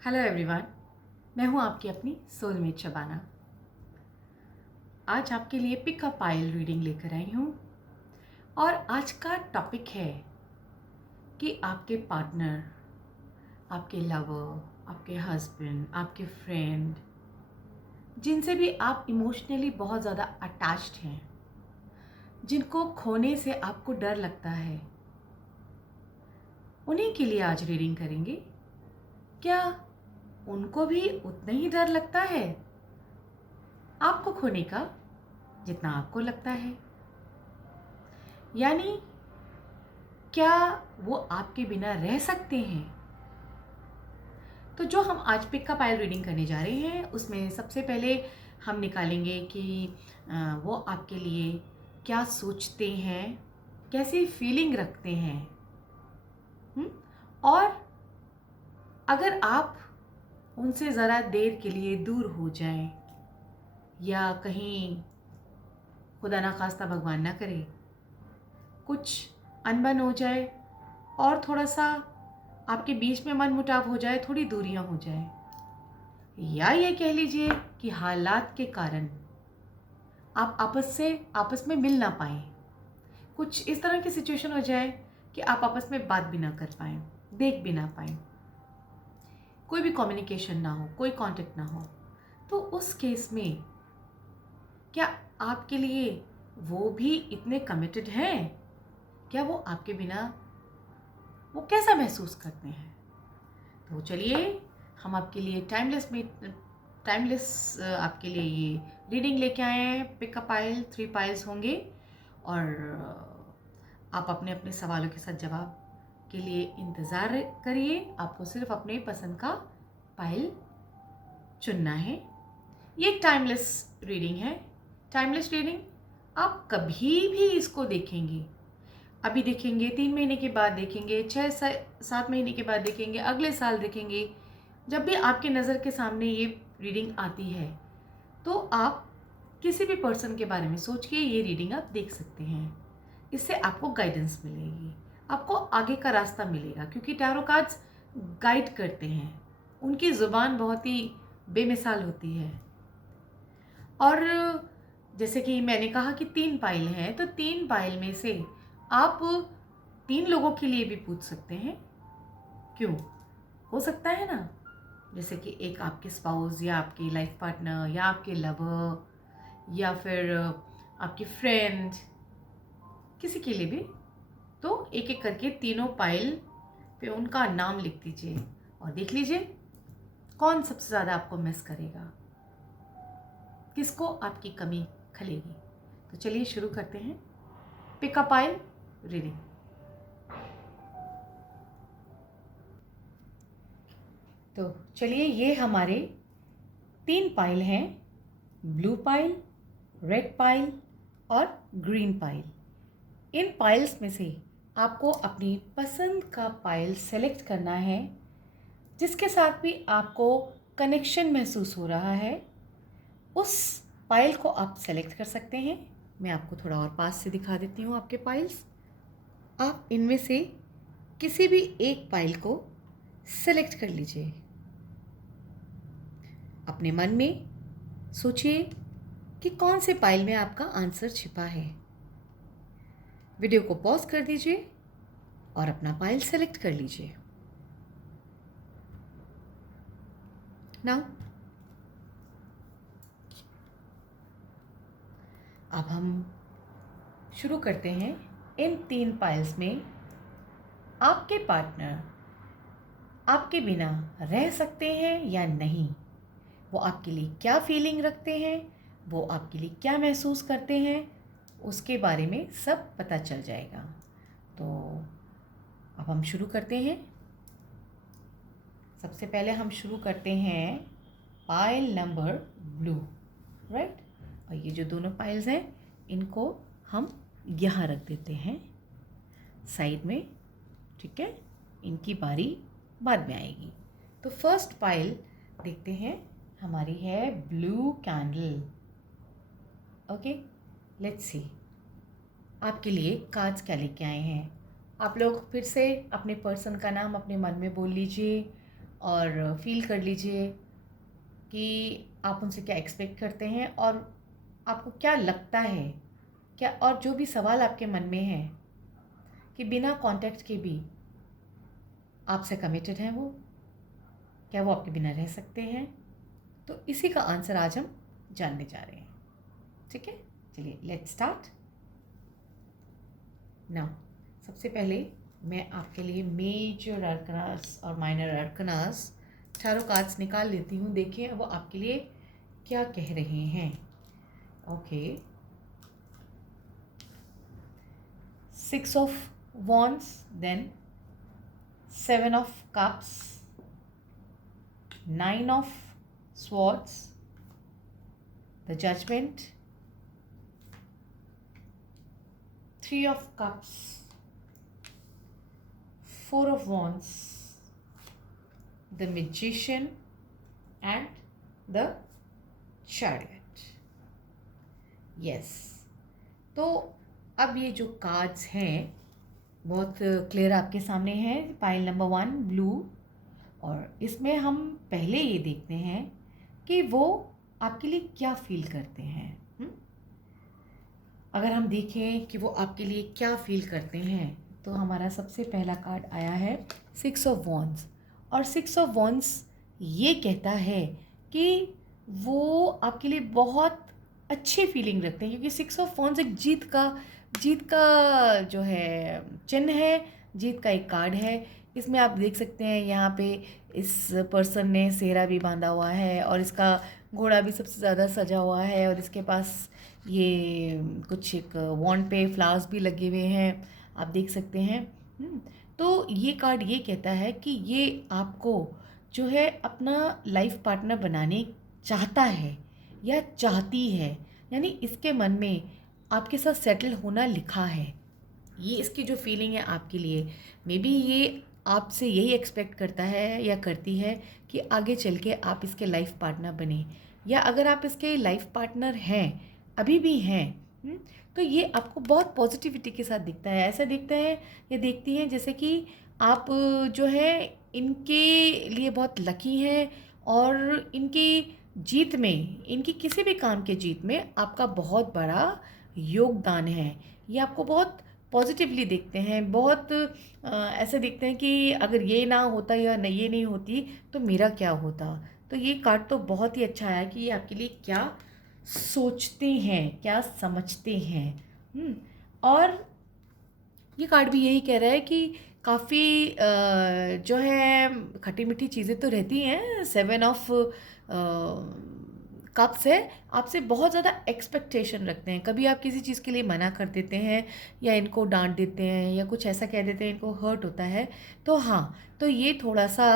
Hello everyone, मैं हूं आपकी अपनी सोलमेट शबाना। आज आपके लिए पिक अ पाइल रीडिंग लेकर आई हूं और आज का टॉपिक है कि आपके पार्टनर, आपके लवर, आपके हस्बैंड, आपके फ्रेंड, जिनसे भी आप इमोशनली बहुत ज़्यादा अटैच्ड हैं, जिनको खोने से आपको डर लगता है, उन्हीं के लिए आज रीडिंग करेंगे। क्या उनको भी उतना ही डर लगता है आपको खोने का जितना आपको लगता है? यानी क्या वो आपके बिना रह सकते हैं? तो जो हम आज पिक का पाइल रीडिंग करने जा रहे हैं उसमें सबसे पहले हम निकालेंगे कि वो आपके लिए क्या सोचते हैं, कैसी फीलिंग रखते हैं। और अगर आप उनसे ज़रा देर के लिए दूर हो जाएं या कहीं खुदा ना खास्ता भगवान ना करे कुछ अनबन हो जाए और थोड़ा सा आपके बीच में मनमुटाव हो जाए, थोड़ी दूरियां हो जाए, या ये कह लीजिए कि हालात के कारण आप आपस में मिल ना पाए, कुछ इस तरह की सिचुएशन हो जाए कि आप आपस में बात भी ना कर पाए, देख भी ना पाए, कोई भी कम्युनिकेशन ना हो, कोई कांटेक्ट ना हो, तो उस केस में क्या आपके लिए वो भी इतने कमिटेड हैं? क्या वो आपके बिना वो कैसा महसूस करते हैं? तो चलिए हम आपके लिए टाइमलेस आपके लिए ये रीडिंग लेके आए हैं। पिक अ पाइल, 3 पाइल्स होंगे और आप अपने अपने सवालों के साथ जवाब के लिए इंतज़ार करिए। आपको सिर्फ अपने पसंद का पाइल चुनना है। ये एक टाइमलेस रीडिंग है। टाइमलेस रीडिंग आप कभी भी इसको देखेंगे, अभी देखेंगे, 3 महीने के बाद देखेंगे, 6 7 महीने के बाद देखेंगे, अगले साल देखेंगे, जब भी आपके नज़र के सामने ये रीडिंग आती है तो आप किसी भी पर्सन के बारे में सोच के ये रीडिंग आप देख सकते हैं। इससे आपको गाइडेंस मिलेगी, आपको आगे का रास्ता मिलेगा, क्योंकि टैरो कार्ड्स गाइड करते हैं, उनकी ज़ुबान बहुत ही बेमिसाल होती है। और जैसे कि मैंने कहा कि 3 पाइल हैं, तो 3 पाइल में से आप 3 लोगों के लिए भी पूछ सकते हैं। क्यों? हो सकता है ना, जैसे कि एक आपके स्पाउस या आपके लाइफ पार्टनर या आपके लवर या फिर आपके फ्रेंड, किसी के लिए भी। तो एक एक करके तीनों पाइल पे उनका नाम लिख दीजिए और देख लीजिए कौन सबसे ज़्यादा आपको मिस करेगा, किसको आपकी कमी खलेगी। तो चलिए शुरू करते हैं पिक अ पाइल रीडिंग। तो चलिए, ये हमारे 3 पाइल हैं, ब्लू पाइल, रेड पाइल और ग्रीन पाइल। इन पाइल्स में से आपको अपनी पसंद का पाइल सेलेक्ट करना है, जिसके साथ भी आपको कनेक्शन महसूस हो रहा है। उस पाइल को आप सेलेक्ट कर सकते हैं। मैं आपको थोड़ा और पास से दिखा देती हूँ आपके पाइल्स। आप इनमें से किसी भी एक पाइल को सेलेक्ट कर लीजिए। अपने मन में सोचिए कि कौन से पाइल में आपका आंसर छिपा है। वीडियो को पॉज कर दीजिए और अपना पाइल सेलेक्ट कर लीजिए। नाउ अब हम शुरू करते हैं। इन 3 पाइल्स में आपके पार्टनर आपके बिना रह सकते हैं या नहीं, वो आपके लिए क्या फीलिंग रखते हैं, वो आपके लिए क्या महसूस करते हैं, उसके बारे में सब पता चल जाएगा। तो अब हम शुरू करते हैं। सबसे पहले हम शुरू करते हैं पाइल नंबर ब्लू, राइट। और ये जो दोनों पाइल्स हैं इनको हम यहाँ रख देते हैं साइड में, ठीक है। इनकी बारी बाद में आएगी। तो फर्स्ट पाइल देखते हैं, हमारी है blue candle. Okay, let's see आपके लिए कार्ड्स क्या लेके आए हैं। आप लोग फिर से अपने पर्सन का नाम अपने मन में बोल लीजिए और फील कर लीजिए कि आप उनसे क्या एक्सपेक्ट करते हैं और आपको क्या लगता है, क्या और जो भी सवाल आपके मन में है कि बिना कांटेक्ट के भी आपसे कमिटेड हैं वो, क्या वो आपके बिना रह सकते हैं। तो इसी का आंसर आज हम जानने जा रहे हैं। ठीक है, चलिए लेट्स स्टार्ट नाउ। सबसे पहले मैं आपके लिए मेजर अरकनास और माइनर अरकनास टैरो कार्ड्स निकाल लेती हूँ। देखिए वो आपके लिए क्या कह रहे हैं। Okay, 6 of wands, then 7 of cups, 9 of swords, the judgment, 3 of cups, 4 of wands, the magician and the chariot. Yes, तो अब ये जो कार्ड्स हैं बहुत क्लियर आपके सामने हैं। पाइल नंबर 1 ब्लू, और इसमें हम पहले ये देखते हैं कि वो आपके लिए क्या फील करते हैं। अगर हम देखें कि वो आपके लिए क्या फील करते हैं तो हमारा सबसे पहला कार्ड आया है 6 ऑफ वॉन्ड्स, और 6 ऑफ वॉन्ड्स ये कहता है कि वो आपके लिए बहुत अच्छी फीलिंग रखते हैं, क्योंकि 6 ऑफ वॉन्ड्स एक जीत का जो है चिन्ह है, जीत का एक कार्ड है। इसमें आप देख सकते हैं यहाँ पे इस पर्सन ने सेहरा भी बांधा हुआ है और इसका घोड़ा भी सबसे ज़्यादा सजा हुआ है, और इसके पास ये कुछ एक वॉन्ड पे फ्लावर्स भी लगे हुए हैं, आप देख सकते हैं। तो ये कार्ड ये कहता है कि ये आपको जो है अपना लाइफ पार्टनर बनाने चाहता है या चाहती है, यानी इसके मन में आपके साथ सेटल होना लिखा है। ये इसकी जो फीलिंग है आपके लिए, मे बी ये आपसे यही एक्सपेक्ट करता है या करती है कि आगे चल के आप इसके लाइफ पार्टनर बने, या अगर आप इसके लाइफ पार्टनर हैं, अभी भी हैं, तो ये आपको बहुत पॉजिटिविटी के साथ दिखता है। ऐसा दिखता है या देखती हैं जैसे कि आप जो है इनके लिए बहुत लकी हैं, और इनकी जीत में, इनकी किसी भी काम के जीत में आपका बहुत बड़ा योगदान है। ये आपको बहुत पॉजिटिवली देखते हैं, बहुत ऐसे देखते हैं कि अगर ये ना होता या न ये नहीं होती तो मेरा क्या होता। तो ये कार्ड तो बहुत ही अच्छा है कि ये आपके लिए क्या सोचते हैं, क्या समझते हैं। और ये कार्ड भी यही कह रहा है कि काफ़ी जो है खट्टी मीठी चीज़ें तो रहती हैं। 7 ऑफ कप्स है, आपसे बहुत ज़्यादा एक्सपेक्टेशन रखते हैं। कभी आप किसी चीज़ के लिए मना कर देते हैं या इनको डांट देते हैं या कुछ ऐसा कह देते हैं, इनको हर्ट होता है, तो हाँ, तो ये थोड़ा सा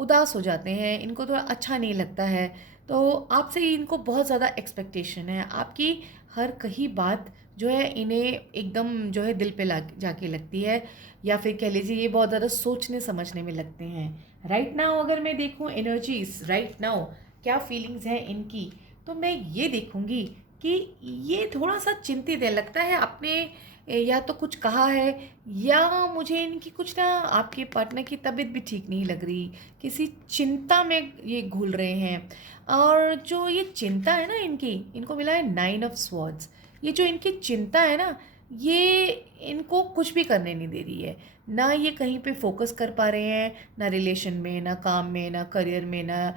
उदास हो जाते हैं, इनको थोड़ा अच्छा नहीं लगता है। तो आपसे इनको बहुत ज़्यादा एक्सपेक्टेशन है, आपकी हर कही बात जो है इन्हें एकदम जो है दिल पे जाके लगती है, या फिर कह लीजिए ये बहुत ज़्यादा सोचने समझने में लगते हैं। राइट नाउ अगर मैं देखूँ एनर्जीज राइट नाउ क्या फीलिंग्स हैं इनकी, तो मैं ये देखूँगी कि ये थोड़ा सा चिंतित है, लगता है आपने या तो कुछ कहा है, या मुझे इनकी कुछ ना आपके पार्टनर की तबीयत भी ठीक नहीं लग रही, किसी चिंता में ये घुल रहे हैं। और जो ये चिंता है ना इनकी, इनको मिला है 9 ऑफ स्वॉर्ड्स। ये जो इनकी चिंता है ना, ये इनको कुछ भी करने नहीं दे रही है। ना ये कहीं पे फोकस कर पा रहे हैं, ना रिलेशन में, ना काम में, ना करियर में, ना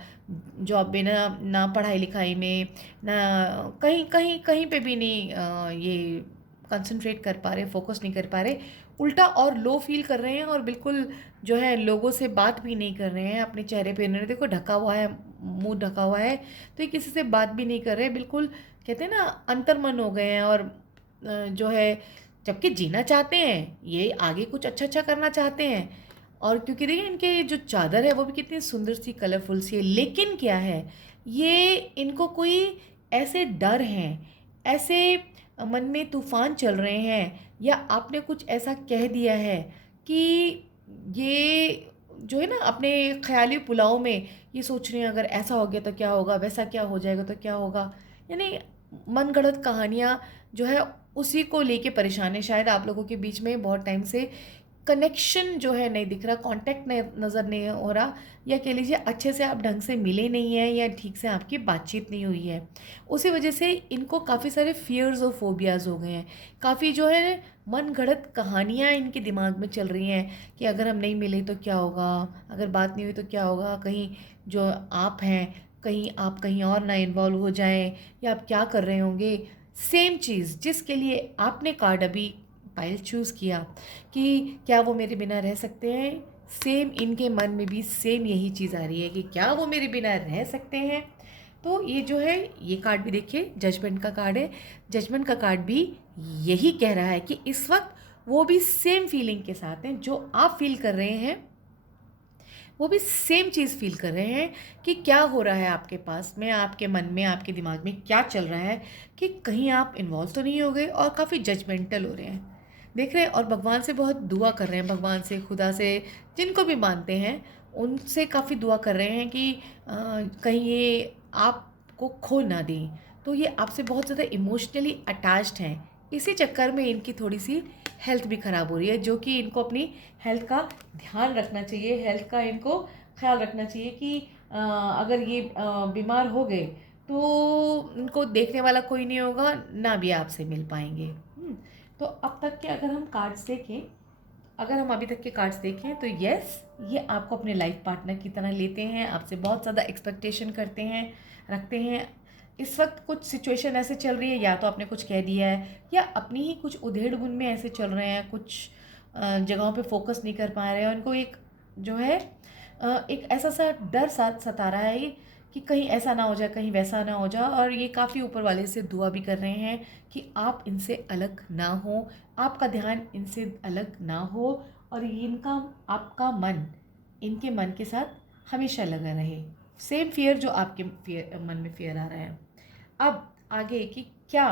जॉब में, ना पढ़ाई लिखाई में, ना कहीं कहीं कहीं पे भी नहीं ये कंसंट्रेट कर पा रहे, फोकस नहीं कर पा रहे, उल्टा और लो फील कर रहे हैं, और बिल्कुल जो है लोगों से बात भी नहीं कर रहे हैं। अपने चेहरे पे इन्होंने देखो ढका हुआ है, मुंह ढका हुआ है, तो ये किसी से बात भी नहीं कर रहे, बिल्कुल कहते हैं ना अंतर्मन हो गए हैं। और जो है जबकि जीना चाहते हैं, ये आगे कुछ अच्छा अच्छा करना चाहते हैं, और क्योंकि देखिए इनके जो चादर है वो भी कितनी सुंदर सी कलरफुल सी है, लेकिन क्या है ये इनको कोई ऐसे डर हैं, ऐसे मन में तूफान चल रहे हैं, या आपने कुछ ऐसा कह दिया है कि ये जो है ना अपने ख्याली पुलाव में ये सोच रहे हैं अगर ऐसा हो गया तो क्या होगा, वैसा क्या हो जाएगा तो क्या होगा, यानी मन गढ़ंत कहानियाँ जो है उसी को लेके परेशान है। शायद आप लोगों के बीच में बहुत टाइम से कनेक्शन जो है नहीं दिख रहा, कांटेक्ट नज़र नहीं हो रहा, या कह लीजिए अच्छे से आप ढंग से मिले नहीं हैं या ठीक से आपकी बातचीत नहीं हुई है। उसी वजह से इनको काफ़ी सारे फियर्स और फोबियाज़ हो गए हैं। काफ़ी जो है मन गढ़ंत कहानियाँ इनके दिमाग में चल रही हैं कि अगर हम नहीं मिले तो क्या होगा, अगर बात नहीं हुई तो क्या होगा, कहीं जो आप हैं कहीं आप कहीं और ना इन्वॉल्व हो जाएं, या आप क्या कर रहे होंगे। सेम चीज़ जिसके लिए आपने कार्ड अभी पायल चूज़ किया कि क्या वो मेरे बिना रह सकते हैं, सेम इनके मन में भी सेम यही चीज़ आ रही है कि क्या वो मेरे बिना रह सकते हैं। तो ये जो है, ये कार्ड भी देखिए जजमेंट का कार्ड है। जजमेंट का कार्ड भी यही कह रहा है कि इस वक्त वो भी सेम फीलिंग के साथ हैं जो आप फील कर रहे हैं, वो भी सेम चीज़ फील कर रहे हैं कि क्या हो रहा है आपके पास में, आपके मन में, आपके दिमाग में क्या चल रहा है, कि कहीं आप इन्वॉल्व तो नहीं हो गए, और काफ़ी जजमेंटल हो रहे हैं, देख रहे हैं। और भगवान से बहुत दुआ कर रहे हैं, भगवान से, खुदा से, जिनको भी मानते हैं उनसे काफ़ी दुआ कर रहे हैं कि कहीं ये आपको खो ना दें। तो ये आपसे बहुत ज़्यादा इमोशनली अटैच्ड हैं, इसी चक्कर में इनकी थोड़ी सी हेल्थ भी ख़राब हो रही है, जो कि इनको अपनी हेल्थ का ध्यान रखना चाहिए, हेल्थ का इनको ख्याल रखना चाहिए कि अगर ये बीमार हो गए तो इनको देखने वाला कोई नहीं होगा, ना भी आपसे मिल पाएंगे। तो अब तक के अगर हम कार्ड्स देखें, अगर हम अभी तक के कार्ड्स देखें तो यस, ये आपको अपने लाइफ पार्टनर की तरह लेते हैं, आपसे बहुत ज़्यादा एक्सपेक्टेशन करते हैं, रखते हैं। इस वक्त कुछ सिचुएशन ऐसे चल रही है, या तो आपने कुछ कह दिया है, या अपनी ही कुछ उधेड़-बुन में ऐसे चल रहे हैं, कुछ जगहों पे फोकस नहीं कर पा रहे हैं। उनको एक जो है एक ऐसा सा डर साथ सता रहा है कि कहीं ऐसा ना हो जाए, कहीं वैसा ना हो जाए, और ये काफ़ी ऊपर वाले से दुआ भी कर रहे हैं कि आप इनसे अलग ना हो, आपका ध्यान इनसे अलग ना हो, और इनका आपका मन इनके मन के साथ हमेशा लगा रहे। सेम फियर जो आपके मन में फियर आ रहा है। अब आगे कि क्या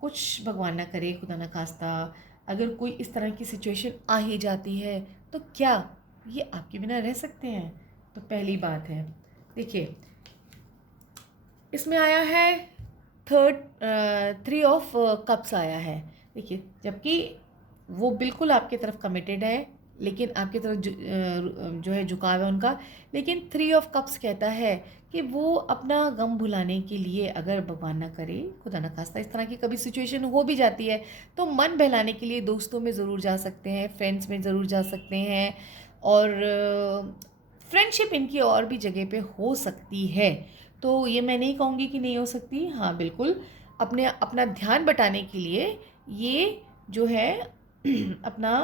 कुछ भगवान ना करे, खुदा ना खास्ता, अगर कोई इस तरह की सिचुएशन आ ही जाती है तो क्या ये आपके बिना रह सकते हैं? तो पहली बात है, देखिए इसमें आया है थ्री ऑफ कप्स आया है। देखिए, जबकि वो बिल्कुल आपकी तरफ कमिटेड है, लेकिन आपकी तरफ जो है झुकाव है उनका, लेकिन थ्री ऑफ कप्स कहता है कि वो अपना गम भुलाने के लिए, अगर भगवान ना करे, खुदा ना खास्ता इस तरह की कभी सिचुएशन हो भी जाती है, तो मन बहलाने के लिए दोस्तों में ज़रूर जा सकते हैं, फ्रेंड्स में ज़रूर जा सकते हैं, और फ्रेंडशिप इनकी और भी जगह पे हो सकती है। तो ये मैं नहीं कहूँगी कि नहीं हो सकती, हाँ बिल्कुल, अपना ध्यान बटाने के लिए ये जो है अपना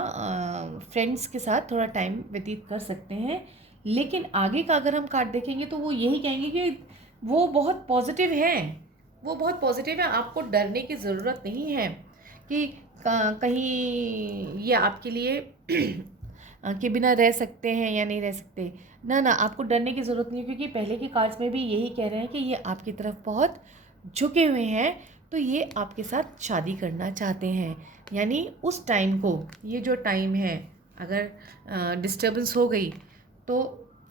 फ्रेंड्स के साथ थोड़ा टाइम व्यतीत कर सकते हैं। लेकिन आगे का अगर हम कार्ड देखेंगे तो वो यही कहेंगे कि वो बहुत पॉजिटिव हैं, वो बहुत पॉजिटिव हैं, आपको डरने की ज़रूरत नहीं है कि कहीं ये आपके लिए के बिना रह सकते हैं या नहीं रह सकते। ना ना, आपको डरने की ज़रूरत नहीं है, क्योंकि पहले के कार्ड्स में भी यही कह रहे हैं कि ये आपकी तरफ बहुत झुके हुए हैं, तो ये आपके साथ शादी करना चाहते हैं। यानी उस टाइम को, ये जो टाइम है, अगर डिस्टर्बेंस हो गई तो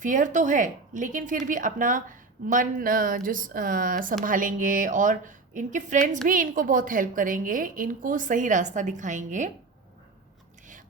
फियर तो है, लेकिन फिर भी अपना मन जो संभालेंगे, और इनके फ्रेंड्स भी इनको बहुत हेल्प करेंगे, इनको सही रास्ता दिखाएंगे।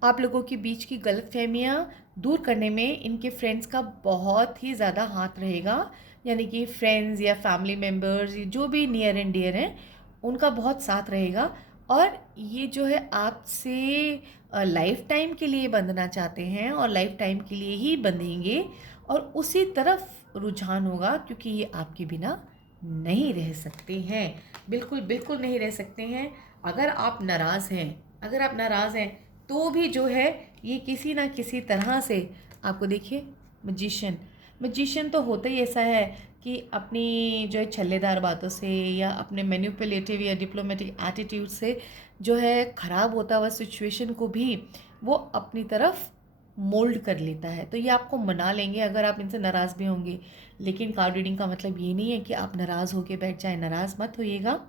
आप लोगों के बीच की गलतफहमियां दूर करने में इनके फ्रेंड्स का बहुत ही ज़्यादा हाथ रहेगा। यानी कि फ्रेंड्स या फैमिली मेम्बर्स, जो भी नियर एंड डियर हैं, उनका बहुत साथ रहेगा। और ये जो है आपसे लाइफ टाइम के लिए बंधना चाहते हैं, और लाइफ टाइम के लिए ही बंधेंगे, और उसी तरफ रुझान होगा, क्योंकि ये आपके बिना नहीं रह सकते हैं, बिल्कुल बिल्कुल नहीं रह सकते हैं। अगर आप नाराज़ हैं, अगर आप नाराज़ हैं तो भी जो है ये किसी ना किसी तरह से आपको, देखिए मजिशियन तो होता ही ऐसा है कि अपनी जो है छल्लेदार बातों से, या अपने मैनिपुलेटिव या डिप्लोमेटिक एटीट्यूड से जो है ख़राब होता हुआ सिचुएशन को भी वो अपनी तरफ मोल्ड कर लेता है। तो ये आपको मना लेंगे अगर आप इनसे नाराज़ भी होंगे। लेकिन कार्ड रीडिंग का मतलब ये नहीं है कि आप नाराज़ होके बैठ जाएं। नाराज़ मत होइएगा,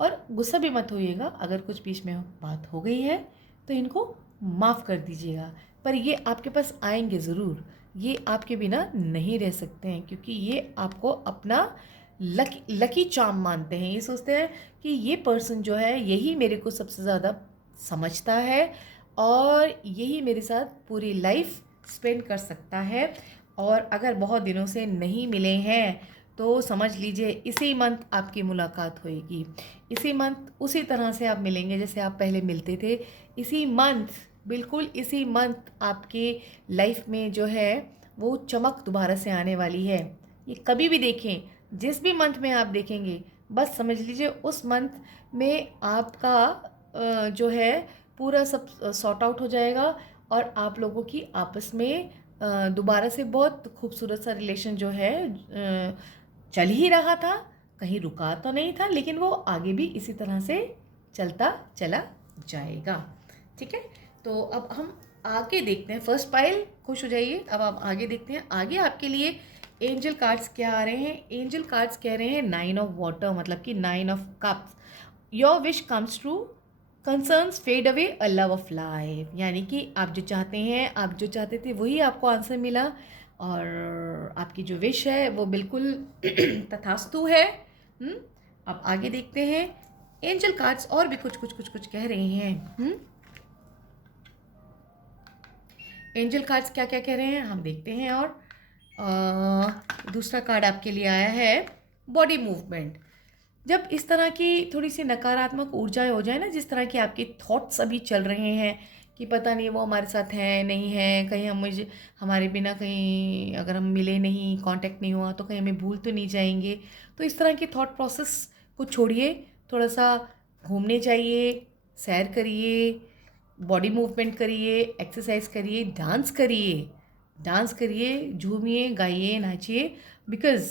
और गुस्सा भी मत होइएगा। अगर कुछ बीच में बात हो गई है तो इनको माफ़ कर दीजिएगा, पर ये आपके पास आएंगे ज़रूर। ये आपके बिना नहीं रह सकते हैं, क्योंकि ये आपको अपना लकी चार्म मानते हैं। ये सोचते हैं कि ये पर्सन जो है, यही मेरे को सबसे ज़्यादा समझता है, और यही मेरे साथ पूरी लाइफ स्पेंड कर सकता है। और अगर बहुत दिनों से नहीं मिले हैं तो समझ लीजिए इसी मंथ आपकी मुलाकात होएगी, इसी मंथ उसी तरह से आप मिलेंगे जैसे आप पहले मिलते थे। इसी मंथ, बिल्कुल इसी मंथ आपके लाइफ में जो है वो चमक दोबारा से आने वाली है। ये कभी भी देखें, जिस भी मंथ में आप देखेंगे, बस समझ लीजिए उस मंथ में आपका जो है पूरा सब सॉर्ट आउट हो जाएगा और आप लोगों की आपस में दोबारा से बहुत खूबसूरत सा रिलेशन जो है चल ही रहा था, कहीं रुका तो नहीं था, लेकिन वो आगे भी इसी तरह से चलता चला जाएगा। ठीक है, तो अब हम आगे देखते हैं। फर्स्ट पाइल खुश हो जाइए। अब आप आगे देखते हैं, आगे आपके लिए एंजल कार्ड्स क्या आ रहे हैं। एंजल कार्ड्स कह रहे हैं 9 ऑफ वाटर, मतलब कि 9 of cups. Your wish comes true, concerns fade away, a love of life. यानी कि आप जो चाहते हैं, आप जो चाहते थे वही आपको आंसर मिला और आपकी जो विश है वो बिल्कुल तथास्तु है। अब आगे देखते हैं एंजल कार्ड्स और भी कुछ कह रहे हैं। एंजल कार्ड्स क्या क्या कह रहे हैं हम देखते हैं। और दूसरा कार्ड आपके लिए आया है बॉडी मूवमेंट। जब इस तरह की थोड़ी सी नकारात्मक ऊर्जाएं हो जाए ना, जिस तरह के आपके थॉट्स अभी चल रहे हैं कि पता नहीं वो हमारे साथ हैं नहीं है, कहीं हम मुझे हमारे बिना कहीं अगर हम मिले नहीं, कांटेक्ट नहीं हुआ तो कहीं हमें भूल तो नहीं जाएंगे। तो इस तरह के थॉट प्रोसेस को छोड़िए, थोड़ा सा घूमने जाइए, सैर करिए, बॉडी मूवमेंट करिए, एक्सरसाइज करिए, डांस करिए, झूमिए, गाइए, नाचिए, बिकॉज़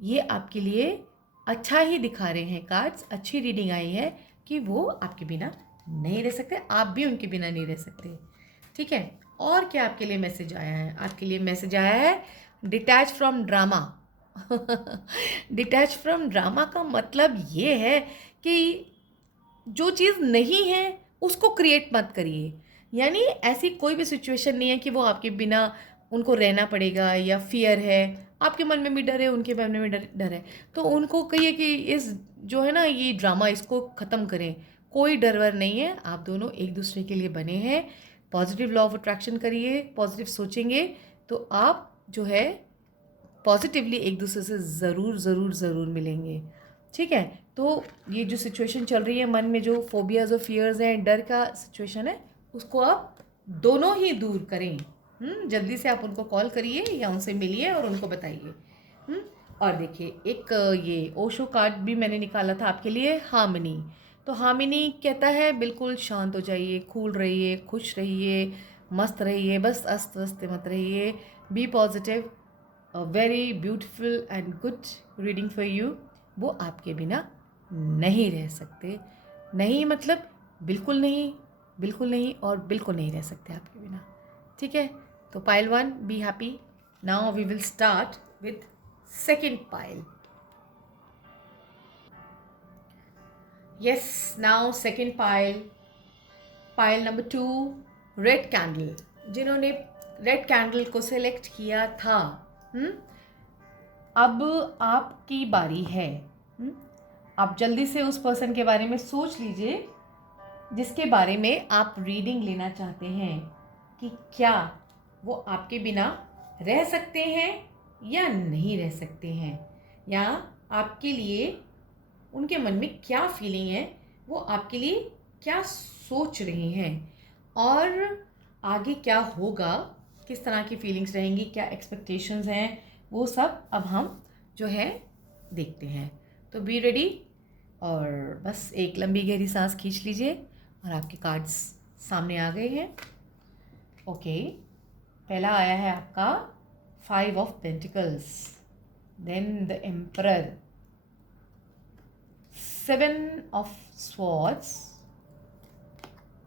ये आपके लिए अच्छा ही दिखा रहे हैं कार्ड्स। अच्छी रीडिंग आई है कि वो आपके बिना नहीं रह सकते, आप भी उनके बिना नहीं रह सकते। ठीक है, और क्या आपके लिए मैसेज आया है? आपके लिए मैसेज आया है detach from drama. Detach from drama का मतलब ये है कि जो चीज़ नहीं है उसको क्रिएट मत करिए। यानी ऐसी कोई भी सिचुएशन नहीं है कि वो आपके बिना उनको रहना पड़ेगा या फियर है, आपके मन में भी डर है, उनके मन में भी डर है, तो उनको कहिए कि इस जो है ना ये ड्रामा इसको ख़त्म करें। कोई डर वर नहीं है, आप दोनों एक दूसरे के लिए बने हैं। पॉजिटिव लॉ ऑफ अट्रैक्शन करिए, पॉजिटिव सोचेंगे तो आप जो है पॉजिटिवली एक दूसरे से ज़रूर मिलेंगे। ठीक है, तो ये जो सिचुएशन चल रही है मन में, जो फोबियाज और फियर्स हैं, डर का सिचुएशन है, उसको आप दोनों ही दूर करें। जल्दी से आप उनको कॉल करिए या उनसे मिलिए और उनको बताइए। और देखिए एक ये ओशो कार्ड भी मैंने निकाला था आपके लिए, हार्मनी। तो हार्मनी कहता है बिल्कुल शांत हो जाइए, कूल रहिए, खुश रहिए, मस्त रहिए, बस अस्त व्यस्त मत रहिए, be positive. Very beautiful and good reading for you. वो आपके बिना नहीं रह सकते। नहीं मतलब बिल्कुल नहीं, बिल्कुल नहीं और बिल्कुल नहीं रह सकते आपके बिना। ठीक है, तो pile 1 be happy. Now we will start with second pile. Yes, now second pile, pile number 2, red candle. जिन्होंने रेड कैंडल को सेलेक्ट किया था, अब आपकी बारी है। आप जल्दी से उस पर्सन के बारे में सोच लीजिए जिसके बारे में आप रीडिंग लेना चाहते हैं कि क्या वो आपके बिना रह सकते हैं या नहीं रह सकते हैं, या आपके लिए उनके मन में क्या फीलिंग है, वो आपके लिए क्या सोच रहे हैं और आगे क्या होगा, किस तरह की फीलिंग्स रहेंगी, क्या एक्सपेक्टेशंस हैं, वो सब अब हम जो है देखते हैं। तो बी रेडी और बस एक लंबी गहरी सांस खींच लीजिए और आपके कार्ड्स सामने आ गए हैं। ओके, पहला आया है आपका 5 of pentacles, then the emperor, 7 of swords,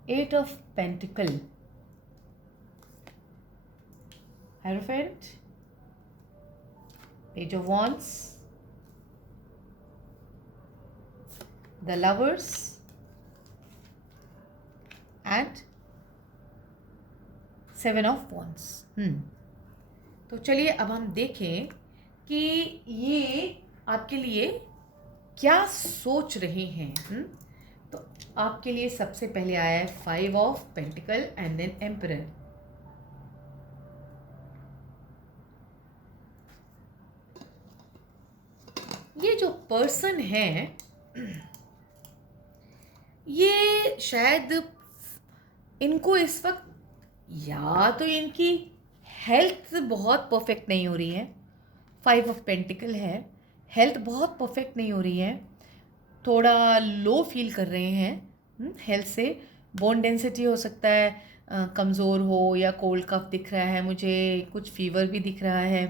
8 of pentacle, hierophant, page of wands, the lovers and 7 of wands. तो चलिए अब हम देखें कि ये आपके लिए क्या सोच रहे हैं। तो आपके लिए सबसे पहले आया है 5 of pentacle and then emperor. ये जो पर्सन है ये शायद इनको इस वक्त या तो इनकी हेल्थ बहुत परफेक्ट नहीं हो रही है, 5 ऑफ पेंटिकल है, हेल्थ बहुत परफेक्ट नहीं हो रही है, थोड़ा लो फील कर रहे हैं हेल्थ से। बोन डेंसिटी हो सकता है कमज़ोर हो, या कोल्ड कफ दिख रहा है मुझे, कुछ फीवर भी दिख रहा है।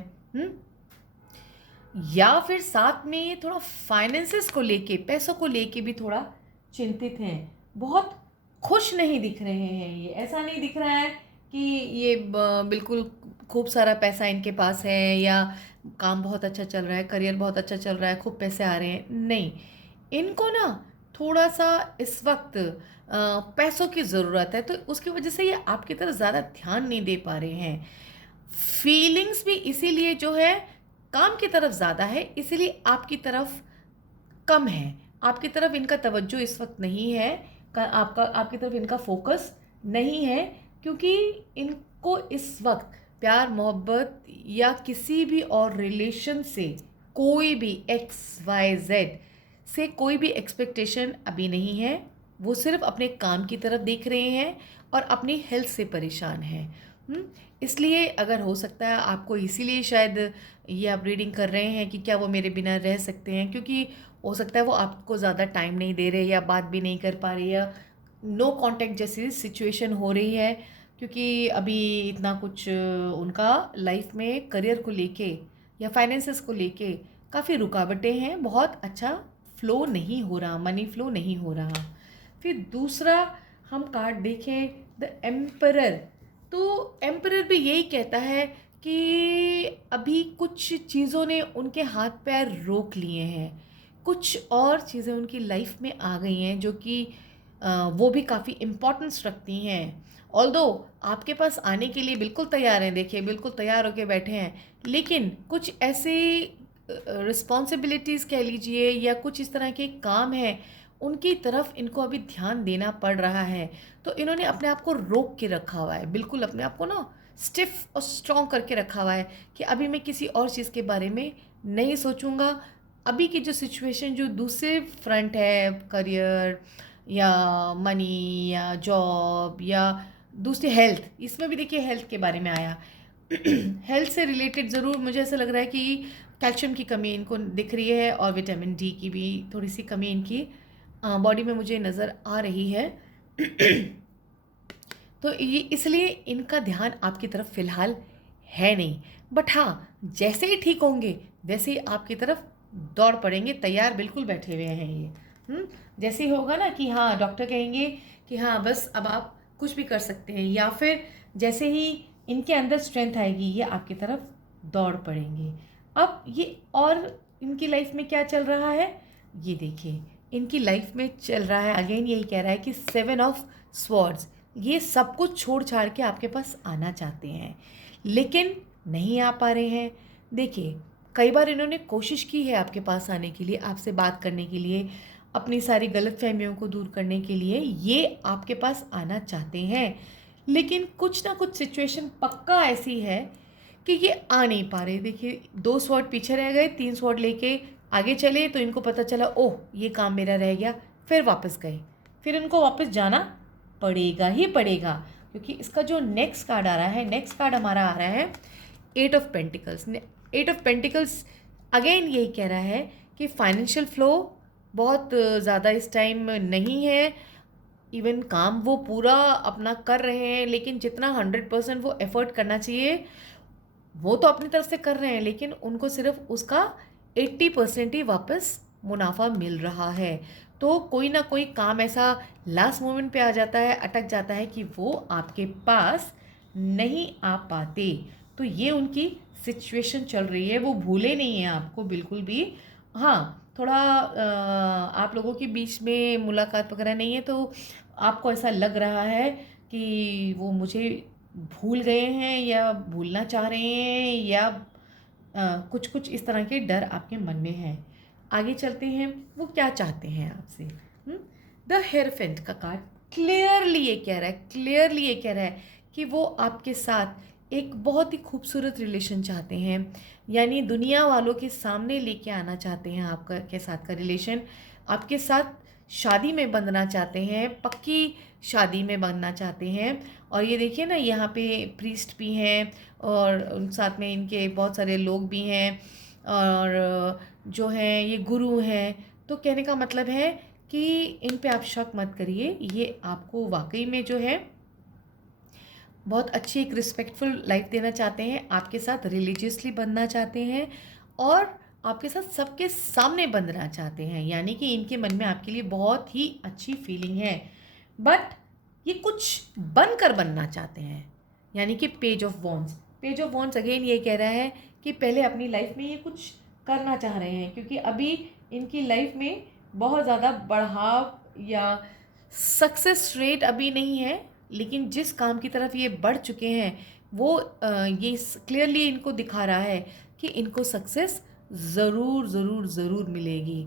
या फिर साथ में ये थोड़ा फाइनेंसेस को लेके, पैसों को लेके भी थोड़ा चिंतित हैं, बहुत खुश नहीं दिख रहे हैं। ये ऐसा नहीं दिख रहा है कि ये बिल्कुल खूब सारा पैसा इनके पास है, या काम बहुत अच्छा चल रहा है, करियर बहुत अच्छा चल रहा है, खूब पैसे आ रहे हैं, नहीं। इनको ना थोड़ा सा इस वक्त पैसों की ज़रूरत है, तो उसकी वजह से ये आपकी तरफ ज़्यादा ध्यान नहीं दे पा रहे हैं। फीलिंग्स भी इसीलिए जो है काम की तरफ ज़्यादा है, इसीलिए आपकी तरफ कम है। आपकी तरफ इनका तवज्जो इस वक्त नहीं है, आपकी तरफ इनका फोकस नहीं है, क्योंकि इनको इस वक्त प्यार मोहब्बत या किसी भी और रिलेशन से, कोई भी XYZ से कोई भी एक्सपेक्टेशन अभी नहीं है। वो सिर्फ अपने काम की तरफ देख रहे हैं और अपनी हेल्थ से परेशान हैं। इसलिए अगर हो सकता है आपको इसीलिए शायद ये आप रीडिंग कर रहे हैं कि क्या वो मेरे बिना रह सकते हैं, क्योंकि हो सकता है वो आपको ज़्यादा टाइम नहीं दे रहे, या बात भी नहीं कर पा रहे, या नो कांटेक्ट जैसी सिचुएशन हो रही है, क्योंकि अभी इतना कुछ उनका लाइफ में करियर को लेके या फाइनेंसेस को लेके काफ़ी रुकावटें हैं, बहुत अच्छा फ्लो नहीं हो रहा, मनी फ्लो नहीं हो रहा। फिर दूसरा हम कार्ड देखें द एम्परर, तो एम्परर भी यही कहता है कि अभी कुछ चीज़ों ने उनके हाथ पैर रोक लिए हैं, कुछ और चीज़ें उनकी लाइफ में आ गई हैं जो कि वो भी काफ़ी इम्पोर्टेंस रखती हैं। ऑल्दो आपके पास आने के लिए बिल्कुल तैयार हैं, देखिए बिल्कुल तैयार होके बैठे हैं, लेकिन कुछ ऐसे रिस्पॉन्सिबिलिटीज़ कह लीजिए या कुछ इस तरह के काम हैं, उनकी तरफ इनको अभी ध्यान देना पड़ रहा है। तो इन्होंने अपने आप को रोक के रखा हुआ है, बिल्कुल अपने आप को ना स्टिफ और स्ट्रॉन्ग करके रखा हुआ है कि अभी मैं किसी और चीज़ के बारे में नहीं सोचूंगा। अभी की जो सिचुएशन जो दूसरे फ्रंट है, करियर या मनी या जॉब या दूसरी हेल्थ, इसमें भी देखिए हेल्थ के बारे में आया। हेल्थ से रिलेटेड ज़रूर मुझे ऐसा लग रहा है कि कैल्शियम की कमी इनको दिख रही है, और विटामिन डी की भी थोड़ी सी कमी इनकी बॉडी में मुझे नज़र आ रही है। तो ये इसलिए इनका ध्यान आपकी तरफ फ़िलहाल है नहीं, बट हाँ जैसे ही ठीक होंगे वैसे ही आपकी तरफ दौड़ पड़ेंगे, तैयार बिल्कुल बैठे हुए हैं ये। जैसे ही होगा ना कि हाँ डॉक्टर कहेंगे कि हाँ बस अब आप कुछ भी कर सकते हैं, या फिर जैसे ही इनके अंदर स्ट्रेंथ आएगी ये आपकी तरफ दौड़ पड़ेंगे। अब ये और इनकी लाइफ में क्या चल रहा है, ये देखिए इनकी लाइफ में चल रहा है, अगेन यही कह रहा है कि 7 ऑफ स्वॉर्ड्स, ये सब कुछ छोड़ छाड़ के आपके पास आना चाहते हैं लेकिन नहीं आ पा रहे हैं। देखिए कई बार इन्होंने कोशिश की है आपके पास आने के लिए, आपसे बात करने के लिए, अपनी सारी गलतफहमियों को दूर करने के लिए ये आपके पास आना चाहते हैं, लेकिन कुछ ना कुछ सिचुएशन पक्का ऐसी है कि ये आ नहीं पा रहे। देखिए 2 स्वॉर्ड पीछे रह गए, 3 स्वॉर्ड लेके आगे चले तो इनको पता चला ओह ये काम मेरा रह गया, फिर वापस गए, फिर इनको वापस जाना पड़ेगा ही पड़ेगा, क्योंकि इसका जो नेक्स्ट कार्ड आ रहा है, नेक्स्ट कार्ड हमारा आ रहा है 8 of pentacles. 8 of pentacles again यही कह रहा है कि फाइनेंशियल फ्लो बहुत ज़्यादा इस टाइम नहीं है, इवन काम वो पूरा अपना कर रहे हैं, लेकिन जितना 100% वो एफर्ट करना चाहिए वो तो अपनी तरफ से कर रहे हैं, लेकिन उनको सिर्फ उसका 80% ही वापस मुनाफा मिल रहा है। तो कोई ना कोई काम ऐसा लास्ट मोमेंट पे आ जाता है, अटक जाता है कि वो आपके पास नहीं आ पाते। तो ये उनकी सिचुएशन चल रही है, वो भूले नहीं हैं आपको बिल्कुल भी। हाँ थोड़ा आप लोगों के बीच में मुलाकात वगैरह नहीं है, तो आपको ऐसा लग रहा है कि वो मुझे भूल गए हैं या भूलना चाह रहे हैं, या कुछ कुछ इस तरह के डर आपके मन में है। आगे चलते हैं वो क्या चाहते हैं आपसे। द हेयरफेंट का कार्ड क्लियरली ये कह रहा है, क्लियरली ये कह रहा है कि वो आपके साथ एक बहुत ही खूबसूरत रिलेशन चाहते हैं, यानी दुनिया वालों के सामने लेके आना चाहते हैं आपका के साथ का रिलेशन, आपके साथ शादी में बंधना चाहते हैं, पक्की शादी में बंधना चाहते हैं। और ये देखिए ना, यहाँ पे प्रीस्ट भी हैं और उन साथ में इनके बहुत सारे लोग भी हैं, और जो हैं ये गुरु हैं। तो कहने का मतलब है कि इन पे आप शक मत करिए, ये आपको वाकई में जो है बहुत अच्छी एक रिस्पेक्टफुल लाइफ देना चाहते हैं, आपके साथ रिलीजियसली बनना चाहते हैं और आपके साथ सबके सामने बंधना चाहते हैं, यानी कि इनके मन में आपके लिए बहुत ही अच्छी फीलिंग है। बट ये कुछ बनकर बनना चाहते हैं, यानी कि page of wands, page of wands again ये कह रहा है कि पहले अपनी लाइफ में ये कुछ करना चाह रहे हैं, क्योंकि अभी इनकी लाइफ में बहुत ज़्यादा बढ़ाव या सक्सेस रेट अभी नहीं है, लेकिन जिस काम की तरफ ये बढ़ चुके हैं वो ये क्लियरली इनको दिखा रहा है कि इनको सक्सेस ज़रूर ज़रूर ज़रूर मिलेगी।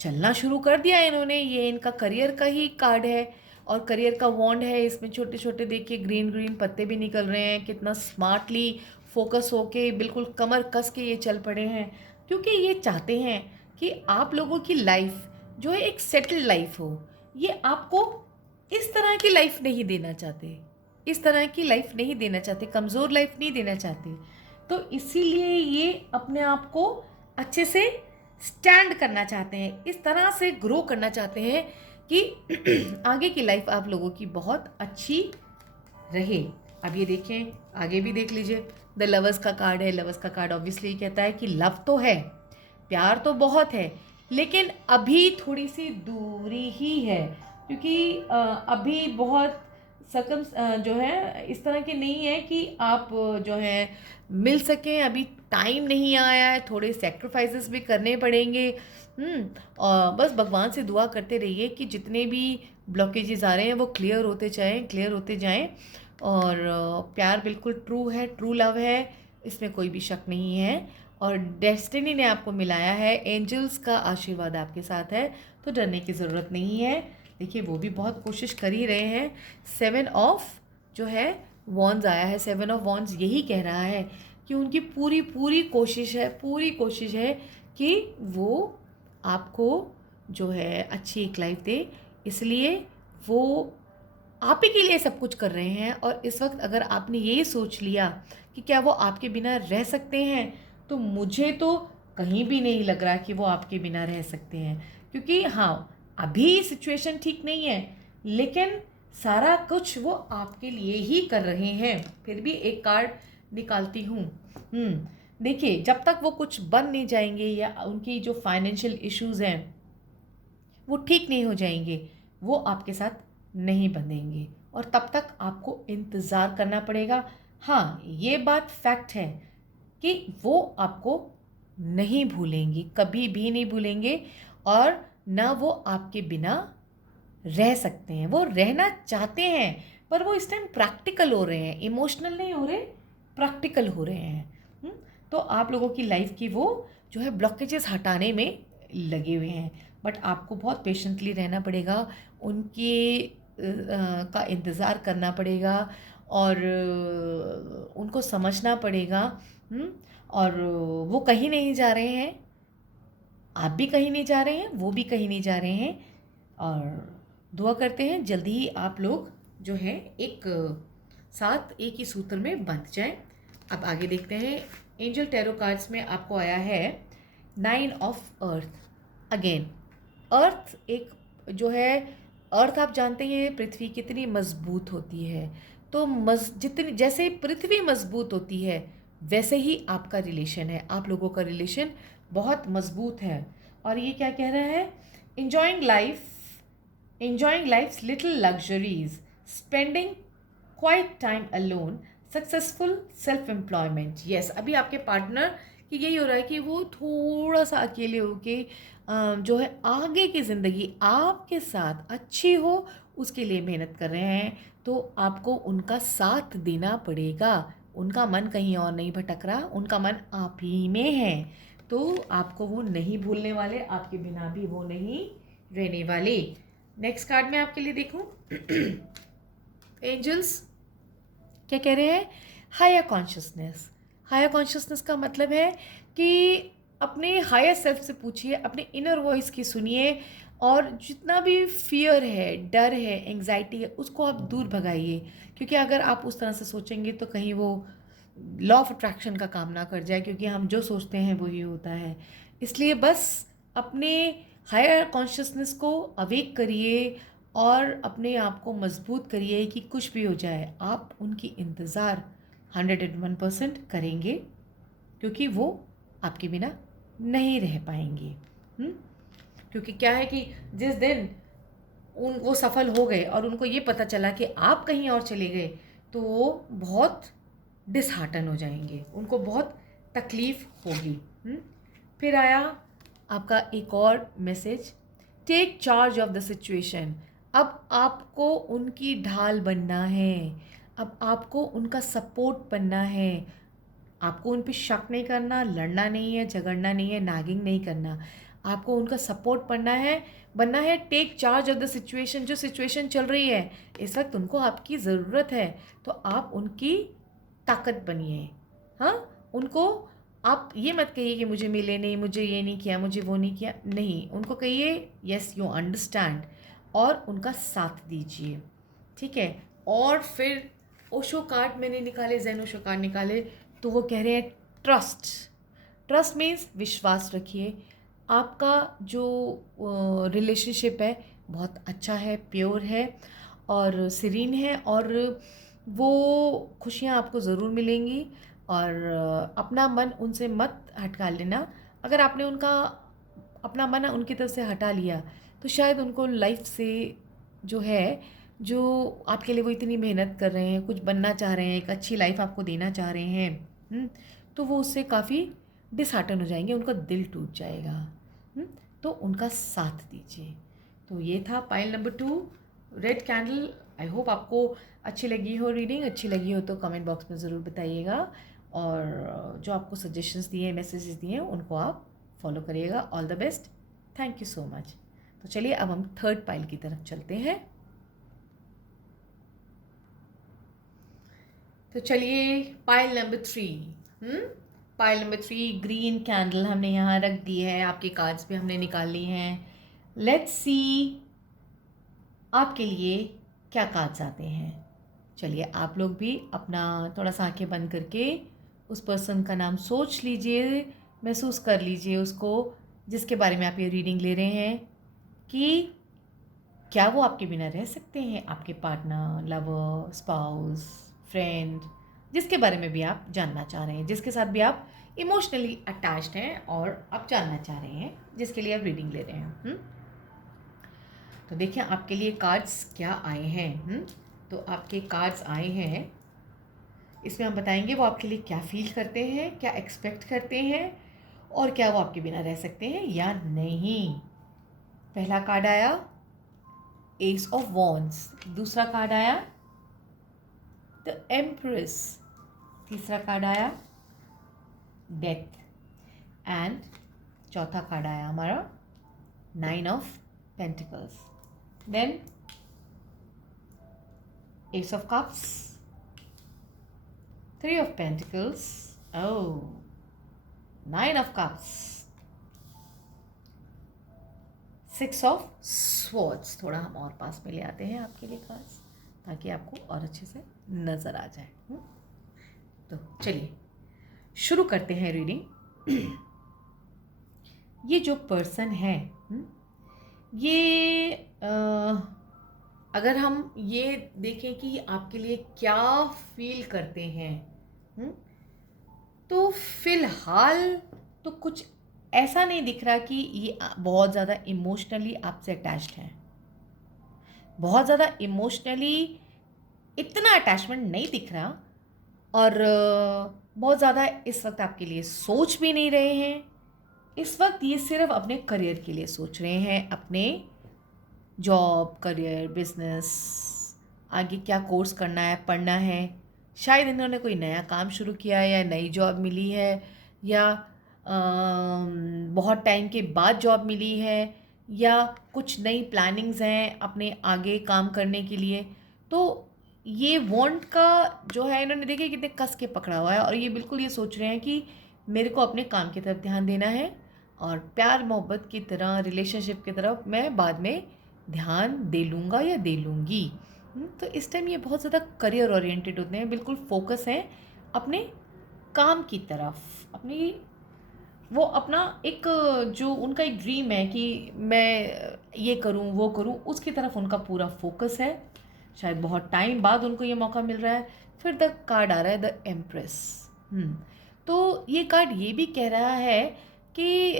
चलना शुरू कर दिया इन्होंने, ये इनका करियर का ही कार्ड है और करियर का वॉन्ड है। इसमें छोटे छोटे देखिए ग्रीन ग्रीन पत्ते भी निकल रहे हैं, कितना स्मार्टली फोकस होके बिल्कुल कमर कस के ये चल पड़े हैं, क्योंकि ये चाहते हैं कि आप लोगों की लाइफ जो है एक सेटल्ड लाइफ हो। ये आपको इस तरह की लाइफ नहीं देना चाहते, इस तरह की लाइफ नहीं देना चाहते, कमज़ोर लाइफ नहीं देना चाहते। तो इसीलिए ये अपने आप को अच्छे से स्टैंड करना चाहते हैं, इस तरह से ग्रो करना चाहते हैं कि आगे की लाइफ आप लोगों की बहुत अच्छी रहे। अब ये देखें, आगे भी देख लीजिए, द लवर्स का कार्ड है। लवर्स का कार्ड ऑब्वियसली कहता है कि लव तो है, प्यार तो बहुत है, लेकिन अभी थोड़ी सी दूरी ही है, क्योंकि अभी बहुत सकम जो है इस तरह के नहीं है कि आप जो है मिल सकें, अभी टाइम नहीं आया है, थोड़े सेक्रीफाइसेस भी करने पड़ेंगे। और बस भगवान से दुआ करते रहिए कि जितने भी ब्लॉकेजेस आ रहे हैं वो क्लियर होते जाएं, क्लियर होते जाएं। और प्यार बिल्कुल ट्रू है, ट्रू लव है, इसमें कोई भी शक नहीं है। और डेस्टिनी ने आपको मिलाया है, एंजल्स का आशीर्वाद आपके साथ है, तो डरने की ज़रूरत नहीं है। देखिए वो भी बहुत कोशिश कर ही रहे हैं। 7 ऑफ जो है वॉन्ड्स आया है, 7 ऑफ वॉन्ड्स यही कह रहा है कि उनकी पूरी पूरी कोशिश है, पूरी कोशिश है कि वो आपको जो है अच्छी एक लाइफ दे, इसलिए वो आप ही के लिए सब कुछ कर रहे हैं। और इस वक्त अगर आपने ये सोच लिया कि क्या वो आपके बिना रह सकते हैं, तो मुझे तो कहीं भी नहीं लग रहा कि वो आपके बिना रह सकते हैं, क्योंकि हाँ अभी सिचुएशन ठीक नहीं है, लेकिन सारा कुछ वो आपके लिए ही कर रहे हैं। फिर भी एक कार्ड निकालती हूँ। देखिए जब तक वो कुछ बन नहीं जाएंगे या उनकी जो फाइनेंशियल इश्यूज हैं वो ठीक नहीं हो जाएंगे, वो आपके साथ नहीं बंधेंगे और तब तक आपको इंतज़ार करना पड़ेगा। हाँ ये बात फैक्ट है कि वो आपको नहीं भूलेंगे, कभी भी नहीं भूलेंगे, और ना वो आपके बिना रह सकते हैं। वो रहना चाहते हैं पर वो इस टाइम प्रैक्टिकल हो रहे हैं, इमोशनल नहीं हो रहे, प्रैक्टिकल हो रहे हैं। तो आप लोगों की लाइफ की वो जो है ब्लॉकेजेस हटाने में लगे हुए हैं, बट आपको बहुत पेशेंटली रहना पड़ेगा, उनके का इंतज़ार करना पड़ेगा और उनको समझना पड़ेगा। और वो कहीं नहीं जा रहे हैं, आप भी कहीं नहीं जा रहे हैं, वो भी कहीं नहीं जा रहे हैं, और दुआ करते हैं जल्दी ही आप लोग जो है एक साथ एक ही सूत्र में बंध जाएं। अब आगे देखते हैं, एंजल टैरो कार्ड्स में आपको आया है 9 ऑफ अर्थ। अगेन अर्थ एक जो है, अर्थ आप जानते हैं पृथ्वी कितनी मजबूत होती है, तो जितनी जैसे पृथ्वी मजबूत होती है वैसे ही आपका रिलेशन है, आप लोगों का रिलेशन बहुत मजबूत है। और ये क्या कह रहा है, enjoying life's little luxuries, spending quiet time alone, successful self-employment। yes, अभी आपके पार्टनर की यही हो रहा है कि वो थोड़ा सा अकेले होके जो है आगे की ज़िंदगी आपके साथ अच्छी हो उसके लिए मेहनत कर रहे हैं, तो आपको उनका साथ देना पड़ेगा। उनका मन कहीं और नहीं भटक रहा, उनका मन आप ही में है, तो आपको वो नहीं भूलने वाले, आपके बिना भी वो नहीं रहने वाले। नेक्स्ट कार्ड में आपके लिए देखूं। एंजल्स क्या कह रहे हैं? Higher consciousness. हायर कॉन्शियसनेस का मतलब है कि अपने हायर सेल्फ से पूछिए, अपने इनर वॉइस की सुनिए, और जितना भी फियर है, डर है, एंग्जाइटी है, उसको आप दूर भगाइए। क्योंकि अगर आप उस तरह से सोचेंगे तो कहीं वो लॉ ऑफ अट्रैक्शन का काम ना कर जाए, क्योंकि हम जो सोचते हैं वही होता है। इसलिए बस अपने हायर कॉन्शियसनेस को अवेक करिए और अपने आप को मजबूत करिए कि कुछ भी हो जाए आप उनकी इंतज़ार 101% करेंगे, क्योंकि वो आपके बिना नहीं रह पाएंगे। क्योंकि क्या है कि जिस दिन वो सफल हो गए और उनको ये पता चला कि आप कहीं और चले गए, तो वो बहुत डिसहार्टन हो जाएंगे, उनको बहुत तकलीफ होगी। फिर आया आपका एक और message, take charge of the situation. अब आपको उनकी ढाल बनना है, अब आपको उनका सपोर्ट बनना है। आपको उन पे शक नहीं करना, लड़ना नहीं है, झगड़ना नहीं है, नागिंग नहीं करना। आपको उनका सपोर्ट बनना है। Take charge of the situation. जो सिचुएशन चल रही है इस वक्त, उनको आपकी ज़रूरत है, तो आप उनकी ताकत बनिए। हाँ, उनको आप ये मत कहिए कि मुझे मिले नहीं, मुझे ये नहीं किया, मुझे वो नहीं किया। नहीं, उनको कहिए यस यू अंडरस्टैंड, और उनका साथ दीजिए। ठीक है। और फिर ओशो कार्ड मैंने निकाले, जैन ओशो कार्ड निकाले, तो वो कह रहे हैं ट्रस्ट। ट्रस्ट मीन्स विश्वास रखिए। आपका जो रिलेशनशिप है बहुत अच्छा है, प्योर है और सीरीन है, और वो खुशियाँ आपको ज़रूर मिलेंगी। और अपना मन उनसे मत हटका लेना। अगर आपने अपना मन उनकी तरफ से हटा लिया, तो शायद उनको लाइफ से जो है, जो आपके लिए वो इतनी मेहनत कर रहे हैं, कुछ बनना चाह रहे हैं, एक अच्छी लाइफ आपको देना चाह रहे हैं, तो वो उससे काफ़ी डिसहार्टन हो जाएंगे, उनका दिल टूट जाएगा। तो उनका साथ दीजिए। तो ये था pile number 2, red candle. I hope आपको अच्छी लगी हो रीडिंग। अच्छी लगी हो तो कमेंट बॉक्स में ज़रूर बताइएगा, और जो आपको सजेशंस दिए, मैसेजेस दिए हैं, उनको आप फॉलो करिएगा। All the best, thank you so much. तो चलिए अब हम थर्ड पाइल की तरफ चलते हैं। तो चलिए pile number 3। Pile number 3 green candle हमने यहाँ रख दी है, आपके कार्ड्स भी हमने निकाल ली हैं। लेट्स सी आपके लिए क्या कार्ड्स आते हैं। चलिए आप लोग भी अपना थोड़ा सा आंखें बंद करके उस पर्सन का नाम सोच लीजिए, महसूस कर लीजिए उसको, जिसके बारे में आप ये रीडिंग ले रहे हैं, कि क्या वो आपके बिना रह सकते हैं। आपके पार्टनर, लवर, स्पाउस, फ्रेंड, जिसके बारे में भी आप जानना चाह रहे हैं, जिसके साथ भी आप इमोशनली अटैच्ड हैं और आप जानना चाह रहे हैं, जिसके लिए आप रीडिंग ले रहे हैं। तो देखिए आपके लिए कार्ड्स क्या आए हैं। तो आपके कार्ड्स आए हैं, इसमें हम बताएंगे वो आपके लिए क्या फील करते हैं, क्या एक्सपेक्ट करते हैं, और क्या वो आपके बिना रह सकते हैं या नहीं। पहला कार्ड आया एस ऑफ वॉन्ड्स, दूसरा कार्ड आया द एम्प्रेस, तीसरा कार्ड आया डेथ, एंड चौथा कार्ड आया हमारा 9 of pentacles. Then ace of cups, 3 of pentacles, 9 of cups, 6 of swords. थोड़ा हम और पास में ले आते हैं आपके लिए खास, ताकि आपको और अच्छे से नज़र आ जाए। तो चलिए शुरू करते हैं रीडिंग। ये जो पर्सन है, ये अगर हम ये देखें कि आपके लिए क्या फील करते हैं, तो फिलहाल तो कुछ ऐसा नहीं दिख रहा कि ये बहुत ज़्यादा इमोशनली आपसे अटैच्ड हैं। बहुत ज़्यादा इमोशनली इतना अटैचमेंट नहीं दिख रहा, और बहुत ज़्यादा इस वक्त आपके लिए सोच भी नहीं रहे हैं। इस वक्त ये सिर्फ अपने करियर के लिए सोच रहे हैं, अपने जॉब, करियर, बिजनेस, आगे क्या कोर्स करना है, पढ़ना है। शायद इन्होंने कोई नया काम शुरू किया है, या नई जॉब मिली है, या बहुत टाइम के बाद जॉब मिली है, या कुछ नई प्लानिंग्स हैं अपने आगे काम करने के लिए, तो ये वांट का जो है इन्होंने देखिए कितने कस के पकड़ा हुआ है, और ये बिल्कुल ये सोच रहे हैं कि मेरे को अपने काम की तरफ ध्यान देना है और प्यार मोहब्बत की तरह रिलेशनशिप की तरफ मैं बाद में ध्यान दे लूँगा या दे लूँगी। तो इस टाइम ये बहुत ज़्यादा करियर ओरिएंटेड होते हैं, बिल्कुल फोकस हैं अपने काम की तरफ, अपनी वो अपना एक जो उनका एक ड्रीम है कि मैं ये करूं वो करूं, उसकी तरफ उनका पूरा फोकस है। शायद बहुत टाइम बाद उनको ये मौका मिल रहा है। फिर द कार्ड आ रहा है द एम्प्रेस। तो ये कार्ड ये भी कह रहा है कि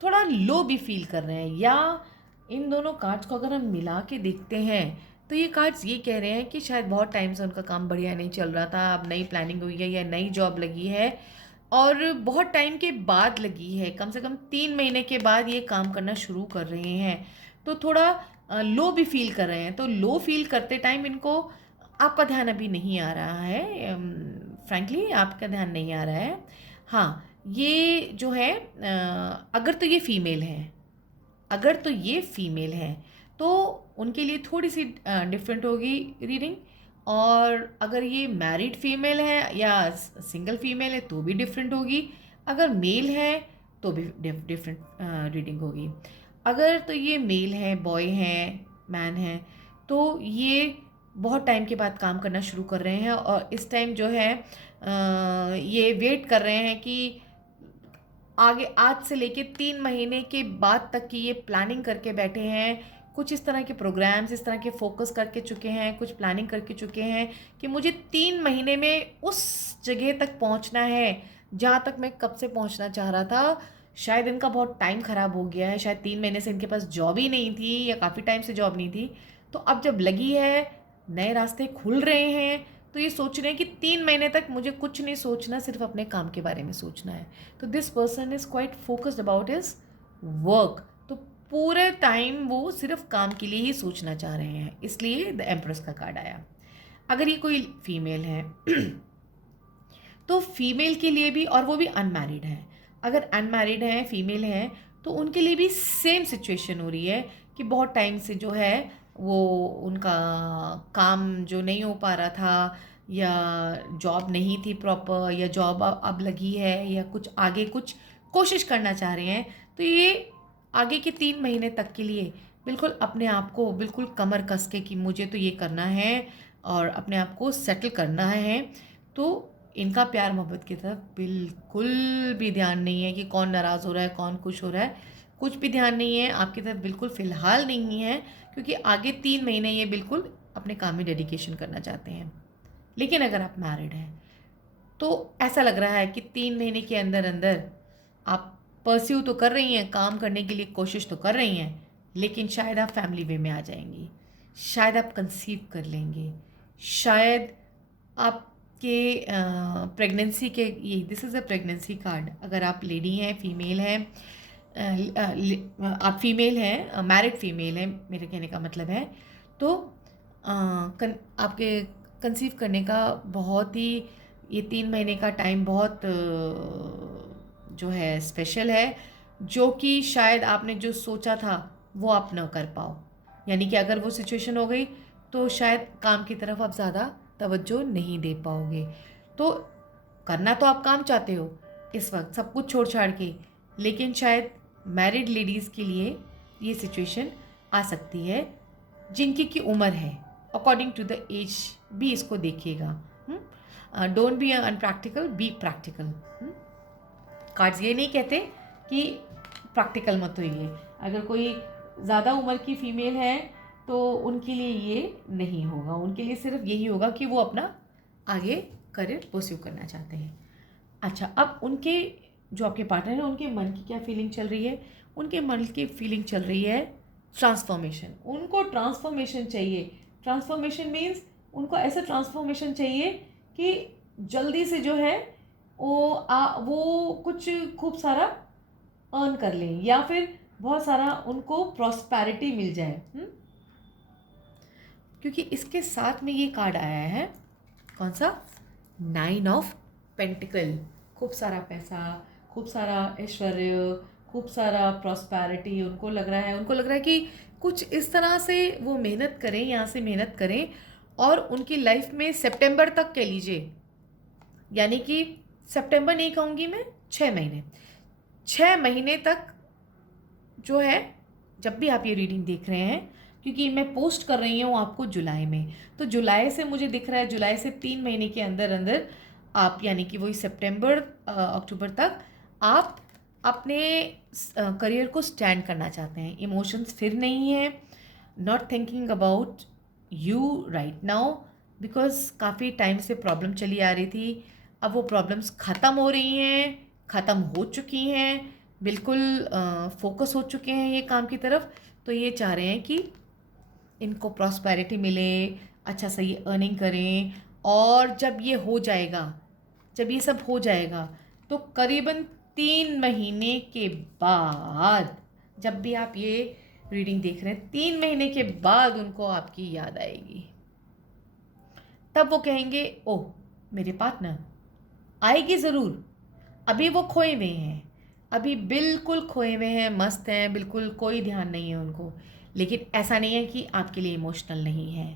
थोड़ा लो भी फील कर रहे हैं, या इन दोनों कार्ड्स को अगर हम मिला के देखते हैं तो ये कार्ड्स ये कह रहे हैं कि शायद बहुत टाइम से उनका काम बढ़िया नहीं चल रहा था, अब नई प्लानिंग हुई है या नई जॉब लगी है और बहुत टाइम के बाद लगी है, कम से कम 3 महीने के बाद ये काम करना शुरू कर रहे हैं, तो थोड़ा लो भी फील कर रहे हैं। तो लो फील करते टाइम इनको आपका ध्यान अभी नहीं आ रहा है, फ्रैंकली आपका ध्यान नहीं आ रहा है। हाँ, ये जो है अगर तो ये फीमेल है, अगर तो ये फीमेल है तो उनके लिए थोड़ी सी डिफरेंट होगी रीडिंग, और अगर ये मैरिड फीमेल है या सिंगल फीमेल है तो भी डिफरेंट होगी, अगर मेल है तो भी डिफरेंट रीडिंग होगी। अगर तो ये मेल है, बॉय है, मैन है, तो ये बहुत टाइम के बाद काम करना शुरू कर रहे हैं और इस टाइम जो है ये वेट कर रहे हैं कि आगे आज से लेके 3 महीने के बाद तक की ये प्लानिंग करके बैठे हैं, कुछ इस तरह के प्रोग्राम्स इस तरह के फोकस करके चुके हैं, कुछ प्लानिंग करके चुके हैं कि मुझे 3 महीने में उस जगह तक पहुंचना है जहाँ तक मैं कब से पहुंचना चाह रहा था। शायद इनका बहुत टाइम ख़राब हो गया है, शायद 3 महीने से इनके पास जॉब ही नहीं थी या काफ़ी टाइम से जॉब नहीं थी, तो अब जब लगी है, नए रास्ते खुल रहे हैं, तो ये सोच रहे हैं कि 3 महीने तक मुझे कुछ नहीं सोचना, सिर्फ अपने काम के बारे में सोचना है। तो this person is quite focused about his work, तो पूरे टाइम वो सिर्फ काम के लिए ही सोचना चाह रहे हैं, इसलिए द एम्प्रेस का कार्ड आया। अगर ये कोई फीमेल है तो फीमेल के लिए भी, और वो भी अनमैरिड है, अगर अनमैरिड है फीमेल है तो उनके लिए भी सेम सिचुएशन हो रही है कि बहुत टाइम से जो है वो उनका काम जो नहीं हो पा रहा था, या जॉब नहीं थी प्रॉपर, या जॉब अब लगी है, या कुछ आगे कुछ कोशिश करना चाह रहे हैं, तो ये आगे के 3 महीने तक के लिए बिल्कुल अपने आप को बिल्कुल कमर कस के कि मुझे तो ये करना है और अपने आप को सेटल करना है। तो इनका प्यार मोहब्बत की तरफ बिल्कुल भी ध्यान नहीं है कि कौन नाराज़ हो रहा है, कौन खुश हो रहा है, कुछ भी ध्यान नहीं है आपकी तरफ, बिल्कुल फ़िलहाल नहीं है, क्योंकि आगे 3 महीने ये बिल्कुल अपने काम में डेडिकेशन करना चाहते हैं। लेकिन अगर आप मैरिड हैं तो ऐसा लग रहा है कि 3 महीने के अंदर अंदर आप परस्यू तो कर रही हैं, काम करने के लिए कोशिश तो कर रही हैं, लेकिन शायद आप फैमिली वे में आ जाएंगी, शायद आप कंसीव कर लेंगे, शायद आपके प्रेगनेंसी के, ये this is a pregnancy card, अगर आप लेडी हैं, फीमेल हैं, आप फीमेल हैं, मैरिड फीमेल हैं मेरे कहने का मतलब है, तो आपके कंसीव करने का बहुत ही, ये 3 महीने का टाइम बहुत जो है स्पेशल है, जो कि शायद आपने जो सोचा था वो आप न कर पाओ, यानी कि अगर वो सिचुएशन हो गई तो शायद काम की तरफ आप ज़्यादा तवज्जो नहीं दे पाओगे। तो करना तो आप काम चाहते हो इस वक्त सब कुछ छोड़ छाड़ के, लेकिन शायद मैरिड लेडीज़ के लिए ये सिचुएशन आ सकती है जिनकी की उम्र है, अकॉर्डिंग टू द एज भी इसको देखिएगा। Don't be unpractical, be practical. Cards ये नहीं कहते कि प्रैक्टिकल मत होइए, अगर कोई ज़्यादा उम्र की फीमेल है तो उनके लिए ये नहीं होगा, उनके लिए सिर्फ यही होगा कि वो अपना आगे करियर परस्यू करना चाहते हैं। अच्छा, अब उनके जो आपके पार्टनर हैं उनके मन की क्या फीलिंग चल रही है? उनके मन की फीलिंग चल रही है ट्रांसफॉर्मेशन, उनको ट्रांसफॉर्मेशन चाहिए। ट्रांसफॉर्मेशन मीन्स उनको ऐसा ट्रांसफॉर्मेशन चाहिए कि जल्दी से जो है वो कुछ खूब सारा अर्न कर लें, या फिर बहुत सारा उनको प्रॉस्पेरिटी मिल जाए। क्योंकि इसके साथ में ये कार्ड आया है, कौन सा? 9 ऑफ पेंटिकल, खूब सारा पैसा, खूब सारा ऐश्वर्य, खूब सारा प्रॉस्पेरिटी उनको लग रहा है। उनको लग रहा है कि कुछ इस तरह से वो मेहनत करें, यहाँ से मेहनत करें और उनकी लाइफ में सितंबर तक कह लीजिए, यानी कि सितंबर नहीं कहूँगी मैं, 6 महीने, 6 महीने तक जो है, जब भी आप ये रीडिंग देख रहे हैं, क्योंकि मैं पोस्ट कर रही हूँ आपको जुलाई में, तो जुलाई से मुझे दिख रहा है, जुलाई से 3 महीने के अंदर अंदर आप, यानी कि वही सितंबर अक्टूबर तक आप अपने करियर को स्टैंड करना चाहते हैं। इमोशंस फिर नहीं है, not thinking about you right now, because काफ़ी टाइम से प्रॉब्लम चली आ रही थी, अब वो प्रॉब्लम्स ख़त्म हो रही हैं, ख़त्म हो चुकी हैं, बिल्कुल फोकस हो चुके हैं ये काम की तरफ। तो ये चाह रहे हैं कि इनको प्रॉस्पेरिटी मिले, अच्छा सही अर्निंग करें, और जब ये हो जाएगा, जब ये सब हो जाएगा, तो करीबन 3 महीने के बाद, जब भी आप ये रीडिंग देख रहे हैं, 3 महीने के बाद उनको आपकी याद आएगी। तब वो कहेंगे, ओह मेरे पार्टनर, आएगी ज़रूर। अभी वो खोए हुए हैं, अभी बिल्कुल खोए हुए हैं, मस्त हैं, बिल्कुल कोई ध्यान नहीं है उनको। लेकिन ऐसा नहीं है कि आपके लिए इमोशनल नहीं है।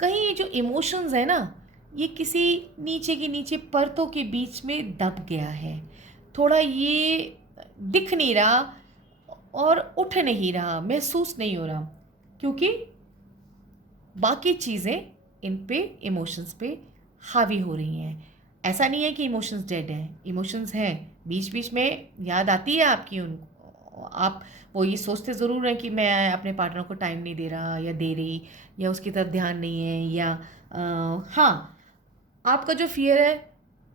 कहीं ये जो इमोशंस है ना, ये किसी नीचे की नीचे परतों के बीच में दब गया है, थोड़ा ये दिख नहीं रहा और उठ नहीं रहा, महसूस नहीं हो रहा, क्योंकि बाकी चीज़ें इन पे, इमोशंस पे हावी हो रही हैं। ऐसा नहीं है कि इमोशंस डेड हैं, इमोशंस हैं, बीच बीच में याद आती है आपकी उनको, आप वो ये सोचते ज़रूर हैं कि मैं अपने पार्टनर को टाइम नहीं दे रहा या दे रही, या उसकी तरफ ध्यान नहीं है, या हाँ, आपका जो फियर है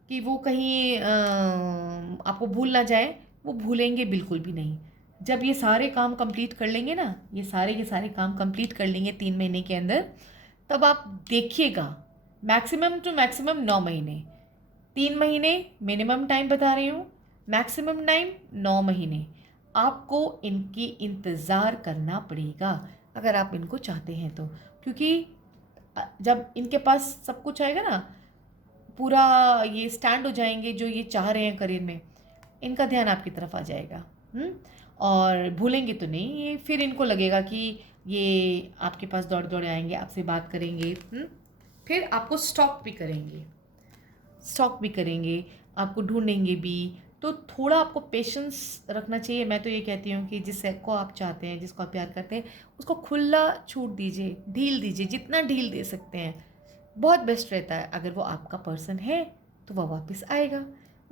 कि वो कहीं आपको भूल ना जाए, वो भूलेंगे बिल्कुल भी नहीं। जब ये सारे काम कंप्लीट कर लेंगे ना, ये सारे के सारे काम कंप्लीट कर लेंगे 3 महीने के अंदर, तब आप देखिएगा, मैक्सिमम टू मैक्सिमम 9 महीने, 3 महीने मिनिमम टाइम बता रही हूँ, मैक्सिमम टाइम 9 महीने आपको इनकी इंतज़ार करना पड़ेगा, अगर आप इनको चाहते हैं तो। क्योंकि जब इनके पास सब कुछ आएगा ना, पूरा ये स्टैंड हो जाएंगे जो ये चाह रहे हैं करियर में, इनका ध्यान आपकी तरफ आ जाएगा। और भूलेंगे तो नहीं, ये फिर इनको लगेगा कि ये आपके पास दौड़ दौड़ आएंगे, आपसे बात करेंगे, फिर आपको स्टॉक भी करेंगे, आपको ढूंढेंगे भी। तो थोड़ा आपको पेशेंस रखना चाहिए। मैं तो ये कहती हूँ कि जिसको आप चाहते हैं, जिसको आप प्यार करते हैं, उसको खुला छूट दीजिए, ढील दीजिए, जितना ढील दे सकते हैं बहुत बेस्ट रहता है। अगर वो आपका पर्सन है तो वह वापस आएगा,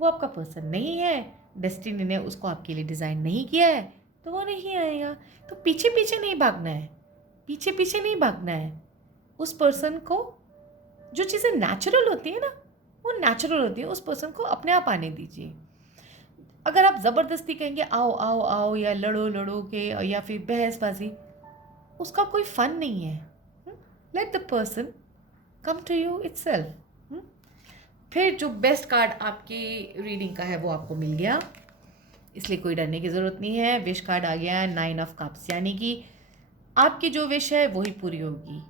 वो आपका पर्सन नहीं है, डेस्टिनी ने उसको आपके लिए डिज़ाइन नहीं किया है, तो वो नहीं आएगा। तो पीछे पीछे नहीं भागना है, पीछे पीछे नहीं भागना है। उस पर्सन को, जो चीज़ें नेचुरल होती है ना, वो नेचुरल होती है, उस पर्सन को अपने आप आने दीजिए। अगर आप ज़बरदस्ती कहेंगे आओ आओ आओ, या लड़ो लड़ो के, या फिर बहसबाजी, उसका कोई फन नहीं है। Let the person come to you itself. फिर जो बेस्ट कार्ड आपकी रीडिंग का है वो आपको मिल गया, इसलिए कोई डरने की ज़रूरत नहीं है। विश कार्ड आ गया 9 ऑफ कप्स, यानी कि आपकी जो विश है वही पूरी होगी।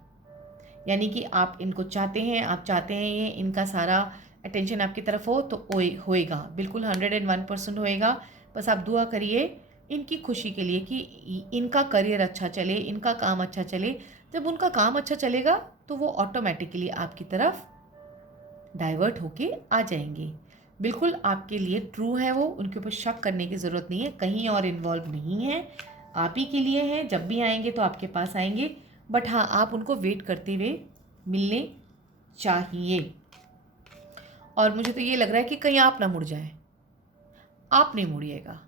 यानी कि आप इनको चाहते हैं, आप चाहते हैं ये इनका सारा अटेंशन आपकी तरफ हो, तो होएगा, बिल्कुल 101% होएगा। बस आप दुआ करिए इनकी खुशी के लिए कि इनका करियर अच्छा चले, इनका काम अच्छा चले। जब उनका काम अच्छा चलेगा तो वो ऑटोमेटिकली आपकी तरफ डाइवर्ट होके आ जाएंगे। बिल्कुल आपके लिए ट्रू है वो, उनके ऊपर शक करने की ज़रूरत नहीं है, कहीं और इन्वॉल्व नहीं है, आप ही के लिए हैं। जब भी आएंगे तो आपके पास आएंगे, बट हाँ, आप उनको वेट करते हुए मिलने चाहिए। और मुझे तो ये लग रहा है कि कहीं आप ना मुड़ जाए, आप नहीं मुड़िएगा,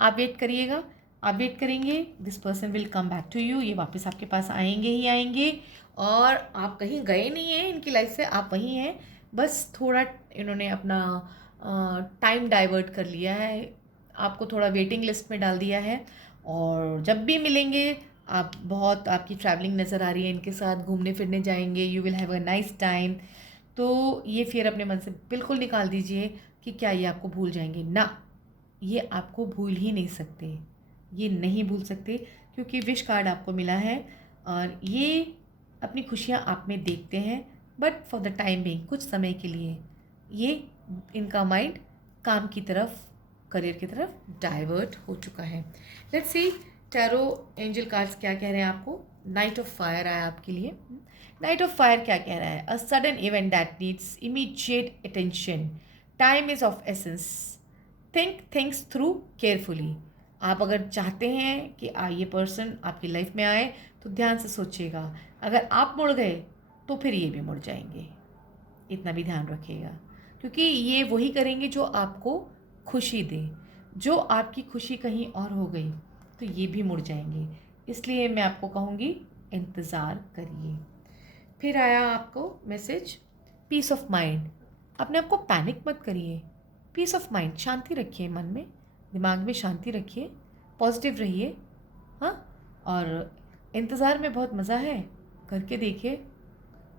आप वेट करिएगा, आप वेट करेंगे, this person will come back to you, ये वापस आपके पास आएंगे ही आएंगे। और आप कहीं गए नहीं हैं इनकी लाइफ से, आप वहीं हैं, बस थोड़ा इन्होंने अपना टाइम डाइवर्ट कर लिया है, आपको थोड़ा वेटिंग लिस्ट में डाल दिया है। और जब भी मिलेंगे, आप बहुत, आपकी ट्रैवलिंग नज़र आ रही है, इनके साथ घूमने फिरने जाएंगे, you will have a nice time. तो ये फिर अपने मन से बिल्कुल निकाल दीजिए कि क्या ये आपको भूल जाएंगे, ना, ये आपको भूल ही नहीं सकते, ये नहीं भूल सकते, क्योंकि विश कार्ड आपको मिला है और ये अपनी खुशियाँ आप में देखते हैं, but for the time being, कुछ समय के लिए ये, इनका माइंड काम की तरफ करियर की तरफ डाइवर्ट हो चुका है। Let's see tarot angel cards क्या कह रहे हैं आपको। नाइट ऑफ फायर आया आपके लिए। नाइट ऑफ फायर क्या कह रहा है? A sudden event that needs immediate attention, time is of essence, think things through carefully. आप अगर चाहते हैं कि ये पर्सन आपकी लाइफ में आए तो ध्यान से सोचिएगा। अगर आप मुड़ गए तो फिर ये भी मुड़ जाएंगे, इतना भी ध्यान रखिएगा, क्योंकि ये वही करेंगे जो आपको खुशी दे। जो आपकी खुशी कहीं और हो गई तो ये भी मुड़ जाएंगे। इसलिए मैं आपको कहूँगी इंतज़ार करिए। फिर आया आपको मैसेज पीस ऑफ माइंड। अपने आप को पैनिक मत करिए, पीस ऑफ माइंड, शांति रखिए, मन में दिमाग में शांति रखिए, पॉजिटिव रहिए। हाँ, और इंतज़ार में बहुत मज़ा है, करके देखिए,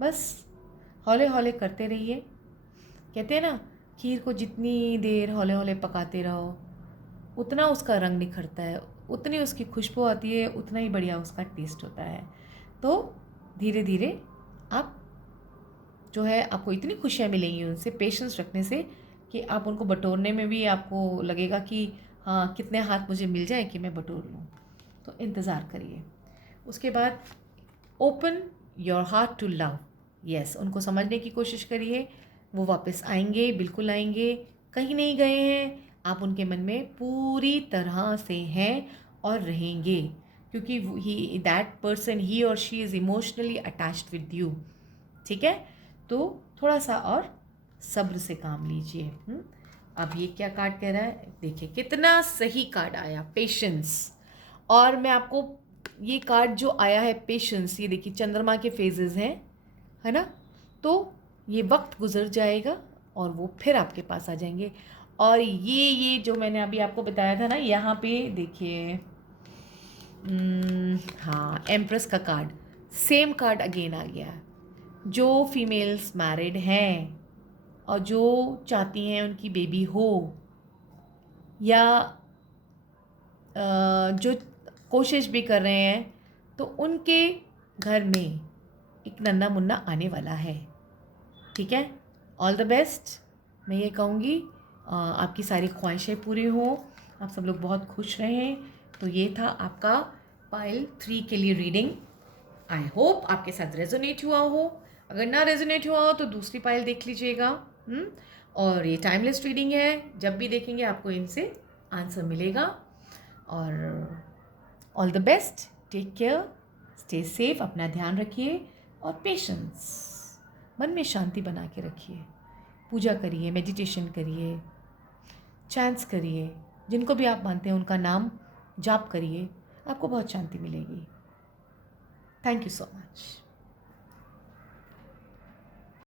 बस हौले हौले करते रहिए। कहते हैं ना, खीर को जितनी देर हौले हौले पकाते रहो उतना उसका रंग निखरता है, उतनी उसकी खुशबू आती है, उतना ही बढ़िया उसका टेस्ट होता है। तो धीरे धीरे आप जो है, आपको इतनी खुशियाँ मिलेंगी उनसे पेशेंस रखने से कि आप उनको बटोरने में भी आपको लगेगा कि हाँ, कितने हाथ मुझे मिल जाए कि मैं बटोर लूँ। तो इंतज़ार करिए। उसके बाद open your heart to love. Yes, उनको समझने की कोशिश करिए, वो वापस आएंगे, बिल्कुल आएंगे, कहीं नहीं गए हैं। आप उनके मन में पूरी तरह से हैं और रहेंगे, क्योंकि ही दैट पर्सन, ही और she is emotionally attached with you. ठीक है, तो थोड़ा सा और सब्र से काम लीजिए। अब ये क्या कार्ड कह रहा है, देखिए कितना सही कार्ड आया, पेशेंस। और मैं आपको ये कार्ड जो आया है पेशेंस, ये देखिए चंद्रमा के फेजेस हैं, है ना, तो ये वक्त गुजर जाएगा और वो फिर आपके पास आ जाएंगे। और ये जो मैंने अभी आपको बताया था ना, यहाँ पे देखिए, हाँ, एम्प्रेस का कार्ड, सेम कार्ड अगेन आ गया। जो फीमेल्स मैरिड हैं और जो चाहती हैं उनकी बेबी हो, या जो कोशिश भी कर रहे हैं, तो उनके घर में एक नन्हा मुन्ना आने वाला है। ठीक है, ऑल द बेस्ट। मैं ये कहूँगी आपकी सारी ख्वाहिशें पूरी हों, आप सब लोग बहुत खुश रहें। तो ये था आपका पाइल 3 के लिए रीडिंग। आई होप आपके साथ रेजोनेट हुआ हो। अगर ना रेजोनेट हुआ हो तो दूसरी पाइल देख लीजिएगा। और ये टाइमलेस रीडिंग है, जब भी देखेंगे आपको इनसे आंसर मिलेगा। और all the best, take care, stay safe, अपना ध्यान रखिए और पेशेंस, मन में शांति बना के रखिए। पूजा करिए, मेडिटेशन करिए, चैंट्स करिए, जिनको भी आप मानते हैं उनका नाम जाप करिए, आपको बहुत शांति मिलेगी। Thank you so much.